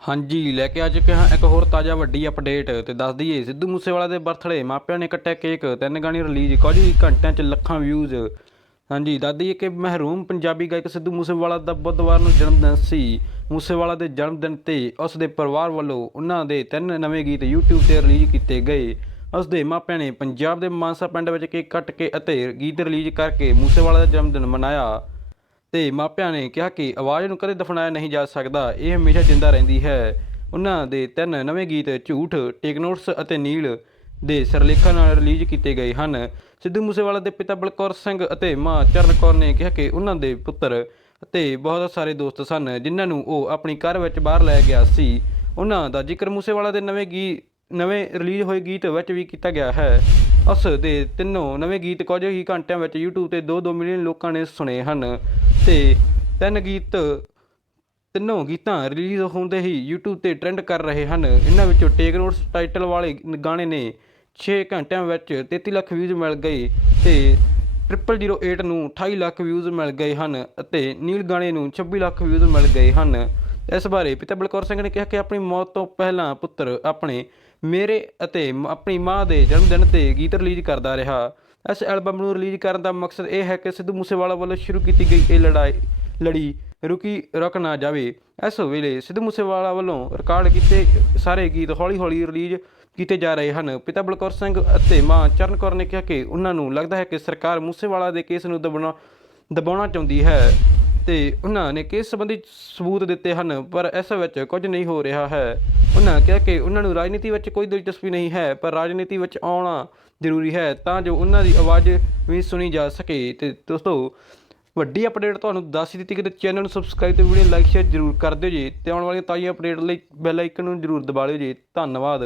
ਹਾਂਜੀ, ਲੈ ਕੇ ਆ ਚੁੱਕੇ ਹਾਂ ਇੱਕ ਹੋਰ ਤਾਜ਼ਾ ਵੱਡੀ ਅਪਡੇਟ ਤੇ ਦੱਸ ਦਈਏ, ਸਿੱਧੂ ਮੂਸੇਵਾਲਾ ਦੇ ਬਰਥਡੇ, ਮਾਪਿਆਂ ਨੇ ਕੱਟਿਆ ਕੇਕ ਤਿੰਨ ਗਾਣੇ ਰਿਲੀਜ਼ ਕੁਝ ਹੀ ਘੰਟਿਆਂ 'ਚ ਲੱਖਾਂ ਵਿਊਜ਼ ਹਾਂਜੀ, ਦੱਸ ਦਈਏ ਕਿ ਮਹਿਰੂਮ ਪੰਜਾਬੀ ਗਾਇਕ ਸਿੱਧੂ ਮੂਸੇਵਾਲਾ ਦਾ ਬੁੱਧਵਾਰ ਨੂੰ ਜਨਮ ਦਿਨ ਸੀ। ਮੂਸੇਵਾਲਾ ਦੇ ਜਨਮ ਦਿਨ ਤੇ ਉਸ ਦੇ ਪਰਿਵਾਰ ਵੱਲੋਂ ਉਹਨਾਂ ਦੇ ਤਿੰਨ ਨਵੇਂ ਗੀਤ YouTube ਤੇ ਰਿਲੀਜ਼ ਕੀਤੇ ਗਏ। ਉਸ ਦੇ ਮਾਪਿਆਂ ਨੇ ਪੰਜਾਬ ਦੇ ਮਾਨਸਾ ਪਿੰਡ ਵਿੱਚ ਕੇਕ ਕੱਟ ਕੇ ਅਤੇ ਗੀਤ ਰਿਲੀਜ਼ ਕਰਕੇ ਮੂਸੇਵਾਲਾ ਦਾ ਜਨਮ ਦਿਨ ਮਨਾਇਆ। ਤੇ ਮਾਪਿਆਂ ਨੇ ਕਿਹਾ ਕਿ ਆਵਾਜ਼ ਨੂੰ ਕਦੇ ਦਫਨਾਇਆ ਨਹੀਂ ਜਾ ਸਕਦਾ, ਇਹ ਹਮੇਸ਼ਾ ਜਿੰਦਾ ਰਹਿੰਦੀ ਹੈ। ਉਹਨਾਂ ਦੇ ਤਿੰਨ ਨਵੇਂ ਗੀਤ ਝੂਠ ਟੇਕਨੋਟਸ ਅਤੇ ਨੀਲ ਦੇ ਸਰਲੇਖਾਂ ਨਾਲ ਰਿਲੀਜ਼ ਕੀਤੇ ਗਏ ਹਨ। ਸਿੱਧੂ ਮੂਸੇਵਾਲਾ ਦੇ ਪਿਤਾ ਬਲਕੌਰ ਸਿੰਘ ਅਤੇ ਮਾਂ ਚਰਨ ਕੌਰ ਨੇ ਕਿਹਾ ਕਿ ਉਹਨਾਂ ਦੇ ਪੁੱਤਰ ਅਤੇ ਬਹੁਤ ਸਾਰੇ ਦੋਸਤ ਸਨ, ਜਿਨ੍ਹਾਂ ਨੂੰ ਉਹ ਆਪਣੀ ਕਾਰ ਵਿੱਚ ਬਾਹਰ ਲੈ ਗਿਆ ਸੀ। ਉਹਨਾਂ ਦਾ ਜ਼ਿਕਰ ਮੂਸੇਵਾਲਾ ਦੇ ਨਵੇਂ ਗੀ, ਨਵੇਂ ਰਿਲੀਜ਼ ਹੋਏ ਗੀਤ ਵਿੱਚ ਵੀ ਕੀਤਾ ਗਿਆ ਹੈ। ਉਸ ਦੇ ਤਿੰਨੋਂ ਨਵੇਂ ਗੀਤ ਕੁਝ ਹੀ ਘੰਟਿਆਂ ਵਿੱਚ YouTube ਤੇ 2-2 ਮਿਲੀਅਨ ਲੋਕਾਂ ਨੇ ਸੁਣੇ ਹਨ। ਤੇ ਤਿੰਨ ਗੀਤ, ਤਿੰਨੋਂ ਗੀਤਾਂ ਰਿਲੀਜ਼ ਹੁੰਦੇ ਹੀ YouTube ਤੇ ਟ੍ਰੈਂਡ ਕਰ ਰਹੇ ਹਨ। ਇਹਨਾਂ ਵਿੱਚੋਂ ਟੇਕ ਨੋਟਸ ਟਾਈਟਲ ਵਾਲੇ ਗਾਣੇ ਨੇ 6 ਘੰਟਿਆਂ ਵਿੱਚ 33 ਲੱਖ ਵਿਊਜ਼ ਮਿਲ ਗਏ ਤੇ 0008 ਨੂੰ 28 ਲੱਖ ਵਿਊਜ਼ ਮਿਲ ਗਏ ਹਨ ਅਤੇ ਨੀਲ ਗਾਣੇ ਨੂੰ 26 ਲੱਖ ਵਿਊਜ਼ ਮਿਲ ਗਏ ਹਨ। ਇਸ ਬਾਰੇ ਪਿਤਾ ਬਲਕੌਰ ਸਿੰਘ ਨੇ ਕਿਹਾ ਕਿ ਆਪਣੀ ਮੌਤ ਤੋਂ ਪਹਿਲਾਂ ਪੁੱਤਰ ਆਪਣੇ ਮੇਰੇ ਅਤੇ ਆਪਣੀ ਮਾਂ ਦੇ ਜਨਮ ਦਿਨ ਤੇ ਗੀਤ ਰਿਲੀਜ਼ ਕਰਦਾ ਰਿਹਾ। ਇਸ ਐਲਬਮ ਨੂੰ ਰਿਲੀਜ਼ ਕਰਨ ਦਾ ਮਕਸਦ ਇਹ ਹੈ ਕਿ ਸਿੱਧੂ ਮੂਸੇਵਾਲਾ ਵੱਲੋਂ ਸ਼ੁਰੂ ਕੀਤੀ ਗਈ ਇਹ ਲੜਾਈ, ਲੜੀ ਰੁਕੀ ਰੁਕ ਨਾ ਜਾਵੇ। ਇਸ ਵੇਲੇ ਸਿੱਧੂ ਮੂਸੇਵਾਲਾ ਵੱਲੋਂ ਰਿਕਾਰਡ ਕੀਤੇ ਸਾਰੇ ਗੀਤ ਹੌਲੀ-ਹੌਲੀ ਰਿਲੀਜ਼ ਕੀਤੇ ਜਾ ਰਹੇ ਹਨ। ਪਿਤਾ ਬਲਕੌਰ ਸਿੰਘ ਅਤੇ ਮਾਂ ਚਰਨ ਕੌਰ ਨੇ ਕਿਹਾ ਕਿ ਉਹਨਾਂ ਨੂੰ ਲੱਗਦਾ ਹੈ ਕਿ ਸਰਕਾਰ ਮੂਸੇਵਾਲਾ ਦੇ ਕੇਸ ਨੂੰ ਦਬਾਉਣਾ ਦਬਾਉਣਾ ਚਾਹੁੰਦੀ ਹੈ। ਤੇ ਉਹਨਾਂ ਨੇ ਕੇਸ ਸੰਬੰਧੀ ਸਬੂਤ ਦਿੱਤੇ ਹਨ? ਪਰ ਇਸ ਵਿੱਚ ਕੁਝ ਨਹੀਂ ਹੋ ਰਿਹਾ ਹੈ। ਉਹਨਾਂ ਕਿਹਾ ਕਿ ਉਹਨਾਂ ਨੂੰ ਰਾਜਨੀਤੀ ਵਿੱਚ ਕੋਈ ਦਿਲਚਸਪੀ ਨਹੀਂ ਹੈ, ਪਰ ਰਾਜਨੀਤੀ ਵਿੱਚ ਆਉਣਾ ਜ਼ਰੂਰੀ ਹੈ ਤਾਂ ਜੋ ਉਹਨਾਂ ਦੀ ਆਵਾਜ਼ ਵੀ ਸੁਣੀ ਜਾ ਸਕੇ। ਤੇ ਦੋਸਤੋ, ਵੱਡੀ ਅਪਡੇਟ ਤੁਹਾਨੂੰ ਦੱਸ ਹੀ ਦਿੱਤੀ ਕਿ ਚੈਨਲ ਨੂੰ ਸਬਸਕ੍ਰਾਈਬ ਤੇ ਵੀਡੀਓ ਲਾਈਕ ਸ਼ੇਅਰ ਜ਼ਰੂਰ ਕਰ ਦਿਓ ਜੀ। ਤੇ ਆਉਣ ਵਾਲੀਆਂ ਤਾਜ਼ੀਆਂ ਅਪਡੇਟ ਲਈ ਬੈਲ ਆਈਕਨ ਨੂੰ ਜ਼ਰੂਰ ਦਬਾ ਲਿਓ ਜੀ। ਧੰਨਵਾਦ।